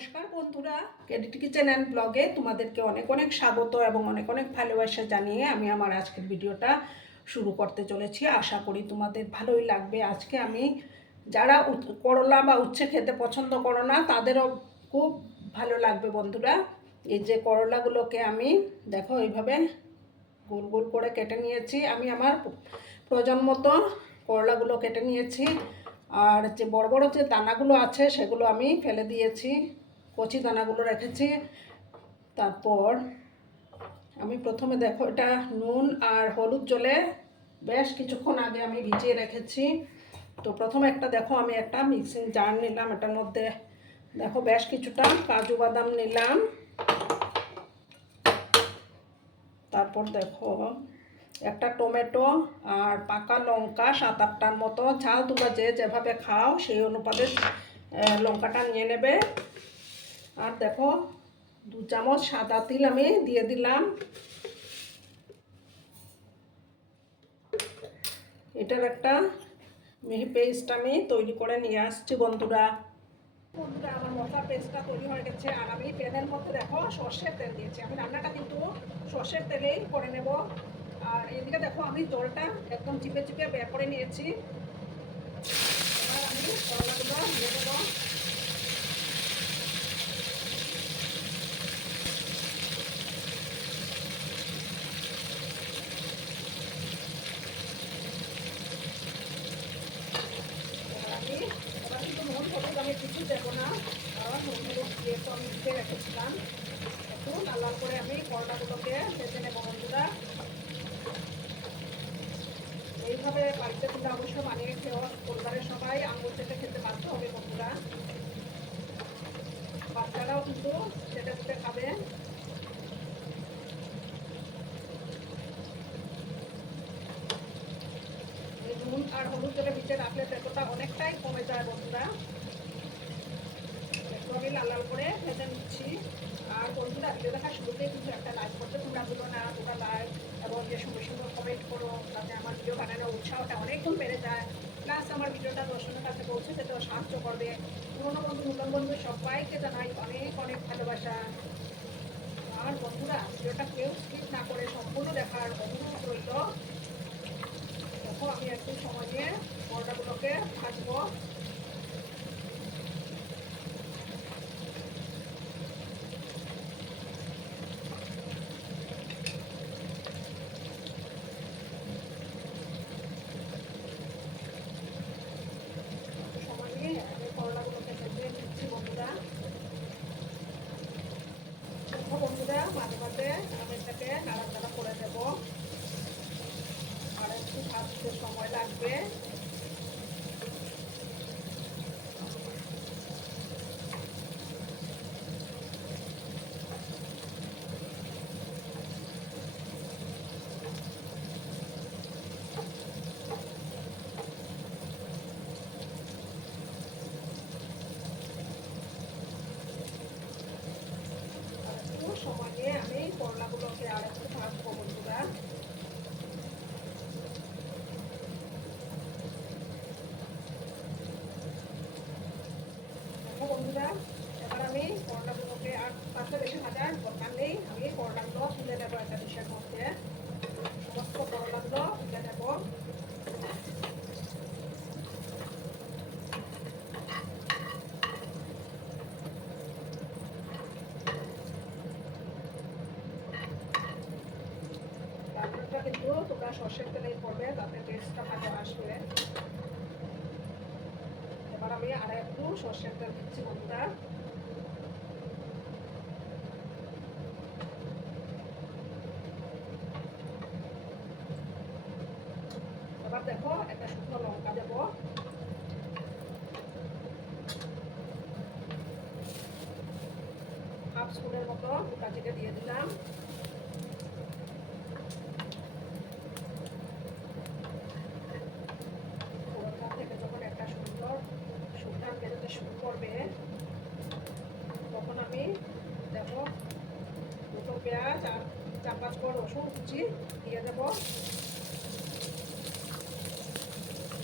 নমস্কার বন্ধুরা, credit kitchen and ব্লগে তোমাদেরকে অনেক অনেক স্বাগত এবং অনেক অনেক ভালোবাসা জানিয়ে আমি আমার আজকের ভিডিওটা শুরু করতে চলেছি। আশা করি তোমাদের ভালোই লাগবে। আজকে আমি যারা করলা বা উচ্ছে খেতে পছন্দ করো না তাদেরও খুব ভালো লাগবে বন্ধুরা। এই যে করলাগুলোকে আমি দেখো এইভাবে গোল গোল করে কেটে নিয়েছি। আমি আমার প্রয়োজন মতো করলাগুলো কেটে নিয়েছি। আর যে বড় বড় যে দানাগুলো আছে সেগুলো আমি ফেলে দিয়েছি, কচি দানাগুলো রেখেছি। তারপর আমি প্রথমে দেখো এটা নুন আর হলুদ জলে বেশ কিছুক্ষণ আগে আমি ভিজিয়ে রেখেছি। তো প্রথমে একটা দেখো আমি একটা মিক্সিং জার নিলাম, এটার মধ্যে দেখো বেশ কিছুটা কাজু বাদাম নিলাম। তারপর দেখো একটা টমেটো আর পাকা লঙ্কা 7-8টার মতো, ঝাল তোমরা যে যেভাবে খাও সেই অনুপাতে লঙ্কাটা নিয়ে নেবে। আর দেখো 2 চামচ সাদা তিল আমি দিয়ে দিলাম। এটার একটা মিহি পেস্ট আমি তৈরি করে নিয়ে আসছি বন্ধুরা। আমার মশলা পেস্টটা তৈরি হয়ে গেছে। আর আমি প্যানের মধ্যে দেখো সর্ষের তেল দিয়েছি। আমি রান্নাটা কিন্তু সর্ষের তেলেই করে নেব। আর এদিকে দেখো আমি জলটা একদম চিপে চিপে বের করে নিয়েছি। এবার আমি করলাগুলো দিয়ে দেবো। এবার কিন্তু নুন হলুদ আমি কিছু দেবো না, কারণ নুন হলুদ দিয়ে তো আমি দিতে রেখেছিলাম। একটু লাল লাল করে আমি করলাগুলোকে ভেজে নেবো বন্ধুরা। এইভাবে বাড়িতে তোমরা অবশ্যই বানিয়ে খেও। পরিবারের সবাই আঙুল চেটে খেতে বাধ্য হবে বন্ধুরা। বাচ্চারাও কিন্তু চেটে চেটে খাবে। এই নুন আর হলুদ জলে ভিজে রাখলে তেতোটা অনেকটাই কমে যায় বন্ধুরা। একটু আমি লাল লাল করে ভেজে নিচ্ছি। আর বন্ধুরা ভিডিও দেখার শুরুতেই কিন্তু একটা লাইক করতে তোমরা ভুলো না। তোমরা লাইক এবং যে সুন্দর সুন্দর কমেন্ট করো, তাতে আমার ভিডিও বানানোর উৎসাহটা অনেক গুণ বেড়ে যায়। প্লাস আমার ভিডিওটা দর্শকের কাছে পৌঁছে যেতেও সাহায্য করবে। পুরোনো বন্ধু নতুন বন্ধু সবাইকে জানাই অনেক অনেক ভালোবাসা। আর বন্ধুরা ভিডিওটা কেউ স্কিপ না করে সম্পূর্ণ দেখার অনুরোধ রইল। দেখো আমি একটু সময় নিয়ে পরোটাগুলোকে ভাজবো। সময় নিয়ে আমি করলাগুলোকে ভেজে নিচ্ছি বন্ধুরা। দেখো বন্ধুরা মাঝে মাঝে আমি এটাকে নাড়াচাড়া করে দেবো। আর একটু ভাজতে সময় লাগবে। সময় নিয়ে আমি করলাগুলোকে আর একটু ভাজবো বন্ধুরা। দেখো বন্ধুরা এবার আমি করলাগুলোকে আর পাশে বেশি ভাজার দরকার নেই। আমি করলাগুলো তুলে নেবো একটা ডিশের মধ্যে। সমস্ত করলাগুলো তুলে নেবো। রান্নাটা কিন্তু তোমরা সর্ষের তেলেই করবে, তাতে টেস্টটা ভালো আসবে। এবার আমি আর একটু সর্ষের তেল দিচ্ছি বন্ধুরা। এবার দেখো একটা শুকনো লঙ্কা দেবো। হাফ স্পুনের মতো গোটা জিরে দিয়ে দিলাম। থেকে যখন একটা সুন্দর সুঘ্রাণ বেরোতে শুরু করবে, তখন আমি দেখো 2টো পেঁয়াজ আর 4-5 কোয়া রসুন কুচি দিয়ে দেবো।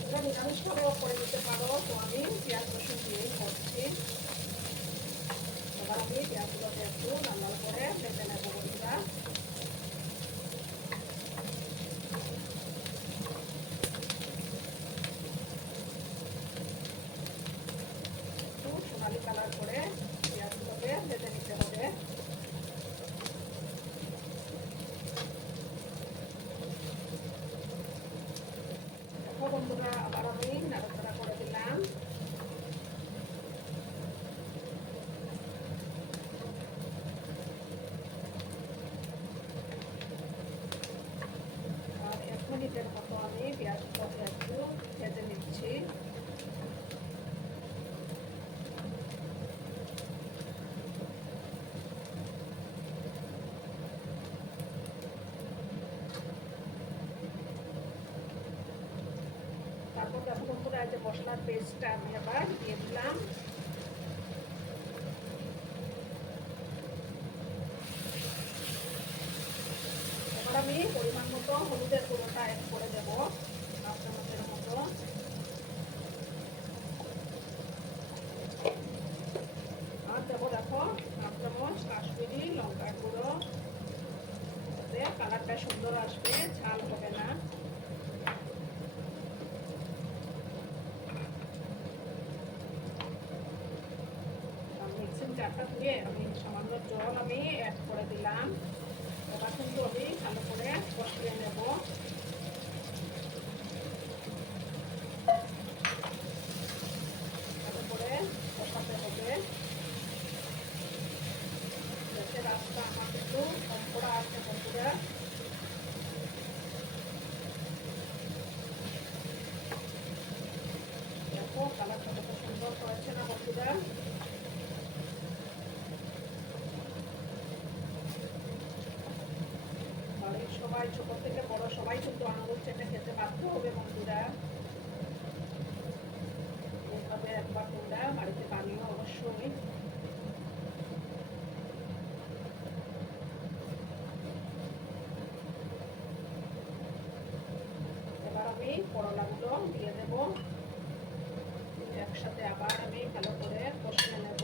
এটা নিরামিষভাবেও করে দিতে পারো, তো আমি পেঁয়াজ রসুন দিয়েই করছি। তারপর দেখো বন্ধুরা, এই যে মশলার পেস্টটা আমি আবার দিয়ে দিলাম। এবার আমি পরিমাণ মতো হলুদের গুঁড়োটা অ্যাড করে দেবো, 5 চামচের মতো। আর দেবো দেখো 1 চামচ কাশ্মীরি লঙ্কার গুঁড়ো, যাতে কালারটা সুন্দর আসবে, ঝাল হবে না। মিক্সিং জারটা ধুয়ে আমি সামান্য জল আমি অ্যাড করে দিলাম। এবার কিন্তু আমি ভালো করে কষিয়ে নেব। ভালো করে কষাতে হবে, যাতে রাস্তা আমার একটু কম করা আছে বন্ধুরা। দেখো কালারটা কত সুন্দর হয়েছে না বন্ধুরা। বাড়ির সবাই, ছোট থেকে বড় সবাই কিন্তু আঙুর চেটে খেতে বাধ্য হবে বন্ধুরা। এইভাবে একবার তোমরা বাড়িতে বানিও অবশ্যই। এবার আমি করলাগুলো দিয়ে দেব, একসাথে আবার আমি ভালো করে কষিয়ে নেব।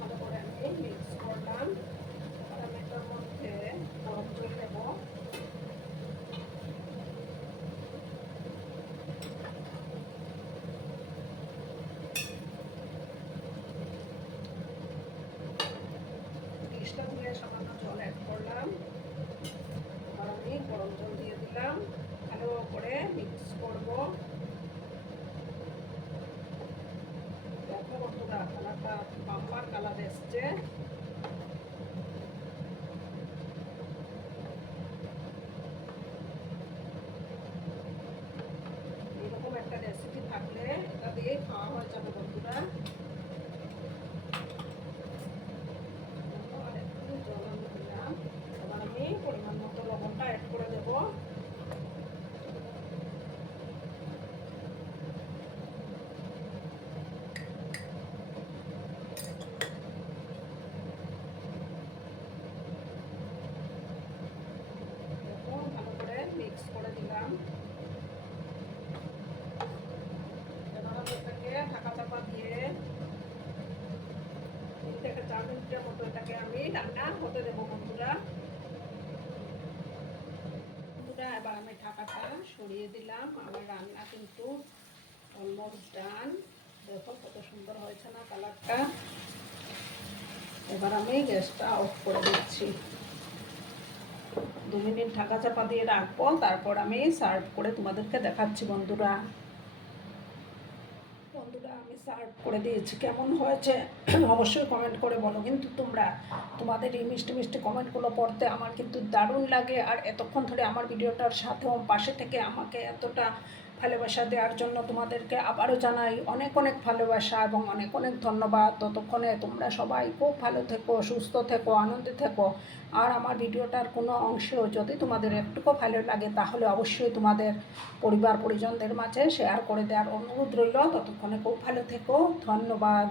ভালো করে আমি মিক্স করলাম। এবার আমি এটার মধ্যে গরম জল দেব। ডিশটা ধুয়ে সামান্য জল অ্যাড করলাম। এবার আমি গরম জল দিয়ে দিলাম, ভালো করে মিক্স করব। দেখো বন্ধুরা, কালারটা বাম্পার কালার এসছে। এরকম একটা রেসিপি থাকলে এটা দিয়ে খাওয়া হয়ে যাবে বন্ধুরা। আর একটু জল আমি দিলাম। এবার আমি পরিমাণ মতো লবণটা অ্যাড করে দেবো। ভালো করে মিক্স করে দিলাম। এবার আমি এটাকে ঢাকা চাপা দিয়ে 3 থেকে 4 মিনিটের মতো এটাকে আমি রান্না হতে দেবো বন্ধুরা। এবার আমি ঢাকাটা সরিয়ে দিলাম। আমার রান্না কিন্তু অলমোস্ট ডান। দেখো কত সুন্দর হয়েছে না কালারটা। এবার আমি গ্যাসটা অফ করে দিচ্ছি। 2 মিনিট ঢাকা চাপা দিয়ে রাখবো, তারপর আমি সার্ভ করে তোমাদেরকে দেখাচ্ছি বন্ধুরা। আমি সার্ভ করে দিয়েছি, কেমন হয়েছে অবশ্যই কমেন্ট করে বলো। কিন্তু তোমাদের এই মিষ্টি মিষ্টি কমেন্টগুলো পড়তে আমার কিন্তু দারুণ লাগে। আর এতক্ষণ ধরে আমার ভিডিওটার সাথেও পাশে থেকে আমাকে এতটা ভালোবাসা দেওয়ার জন্য তোমাদেরকে আবারও জানাই অনেক অনেক ভালোবাসা এবং অনেক অনেক ধন্যবাদ। ততক্ষণে তোমরা সবাই খুব ভালো থেকো, সুস্থ থেকো, আনন্দে থেকো। আর আমার ভিডিওটার কোনো অংশেও যদি তোমাদের একটুকু ভালো লাগে তাহলে অবশ্যই তোমাদের পরিবার পরিজনদের মাঝে শেয়ার করে দেওয়ার অনুরোধ রইল। ততক্ষণে খুব ভালো থেকো, ধন্যবাদ।